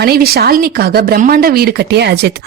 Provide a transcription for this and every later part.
மனைவி ஷாலினிக்காக பிரம்மாண்ட வீடு கட்டிய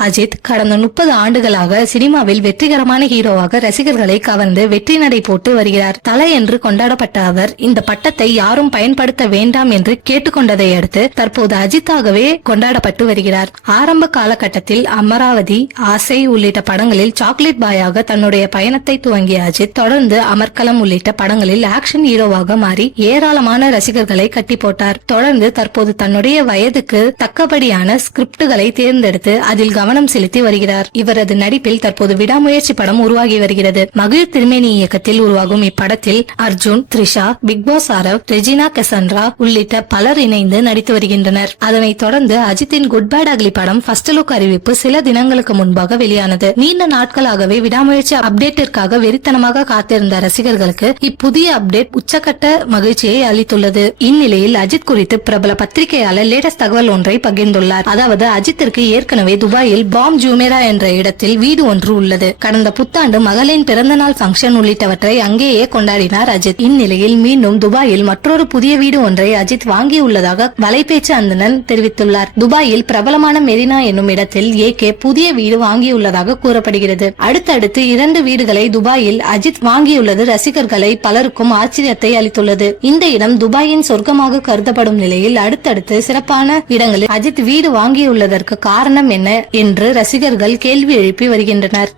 அஜித் கடந்த 30 ஆண்டுகளாக சினிமாவில் வெற்றிகரமான ஹீரோவாக ரசிகர்களை கவர்ந்து வெற்றி நடை போட்டு வருகிறார். தலை என்று கொண்டாடப்பட்ட அவர் இந்த பட்டத்தை யாரும் பயன்படுத்த வேண்டாம் என்று கேட்டுக்கொண்டதை அடுத்து தற்போது அஜித்தாகவே கொண்டாடப்பட்டு வருகிறார். ஆரம்ப காலகட்டத்தில் அமராவதி, ஆசை உள்ளிட்ட படங்களில் சாக்லேட் பாயாக தன்னுடைய பயணத்தை துவங்கிய அஜித் தொடர்ந்து அமர்கலம் உள்ளிட்ட படங்களில் ஆக்ஷன் ஹீரோவாக மாறி ஏராளமான ரசிகர்களை கட்டி போட்டார். தொடர்ந்து தற்போது தன்னுடைய வயதுக்கு தக்கபடியான ஸ்கிரிப்டுகளை தேர்ந்தெடுத்து அதில் கவனம் செலுத்தி வருகிறார். இவரது நடிப்பில் தற்போது விடாமுயற்சி படம் உருவாகி வருகிறது. மகிழ் திருமேனி இயக்கத்தில் உருவாகும் இப்படத்தில் அர்ஜுன், த்ரிஷா, பிக் பாஸ் ஆரவ், ரெஜினா கசன்ரா உள்ளிட்ட பலர் இணைந்து நடித்து வருகின்றனர். அதனைத் தொடர்ந்து அஜித்தின் குட் பேட் அக்லி படம் ஃபர்ஸ்ட் லுக் அறிவிப்பு சில தினங்களுக்கு முன்பாக வெளியானது. நீண்ட நாட்களாகவே விடாமுயற்சி அப்டேட்டிற்காக வெறித்தனமாக காத்திருந்த ரசிகர்களுக்கு இப்புதிய அப்டேட் உச்சக்கட்ட மகிழ்ச்சியை அளித்துள்ளது. இந்நிலையில் அஜித் குறித்து பிரபல பத்திரிகையாளர் லேட்டஸ்ட் தகவல் ஒன்றை பகிர்ந்துள்ளார். அதாவது அஜித்திற்கு ஏற்கனவே துபாயில் பாம் ஜூமேரா என்ற இடத்தில் வீடு ஒன்று உள்ளது. கடந்த புத்தாண்டு மகளின் பிறந்தநாள் பங்கன் உள்ளிட்டவற்றை அங்கேயே கொண்டாடினார் அஜித். இந்நிலையில் மீண்டும் துபாயில் மற்றொரு புதிய வீடு ஒன்றை அஜித் வாங்கியுள்ளதாக வலைபேச்சு அந்தணன் தெரிவித்துள்ளார். துபாயில் பிரபலமான மெரினா என்னும் இடத்தில் ஏகே புதிய வீடு வாங்கியுள்ளதாக கூறப்படுகிறது. அடுத்தடுத்து 2 வீடுகளை துபாயில் அஜித் வாங்கியுள்ளது ரசிகர்களை பலருக்கும் ஆச்சரியத்தை அளித்துள்ளது. இந்த இடம் துபாயின் சொர்க்கமாக கருதப்படும் நிலையில் அடுத்தடுத்து சிறப்பான இடங்களில் அஜித் வீடு வாங்கியுள்ளதற்கு காரணம் என்ன என்று ரசிகர்கள் கேள்வி எழுப்பி வருகின்றனர்.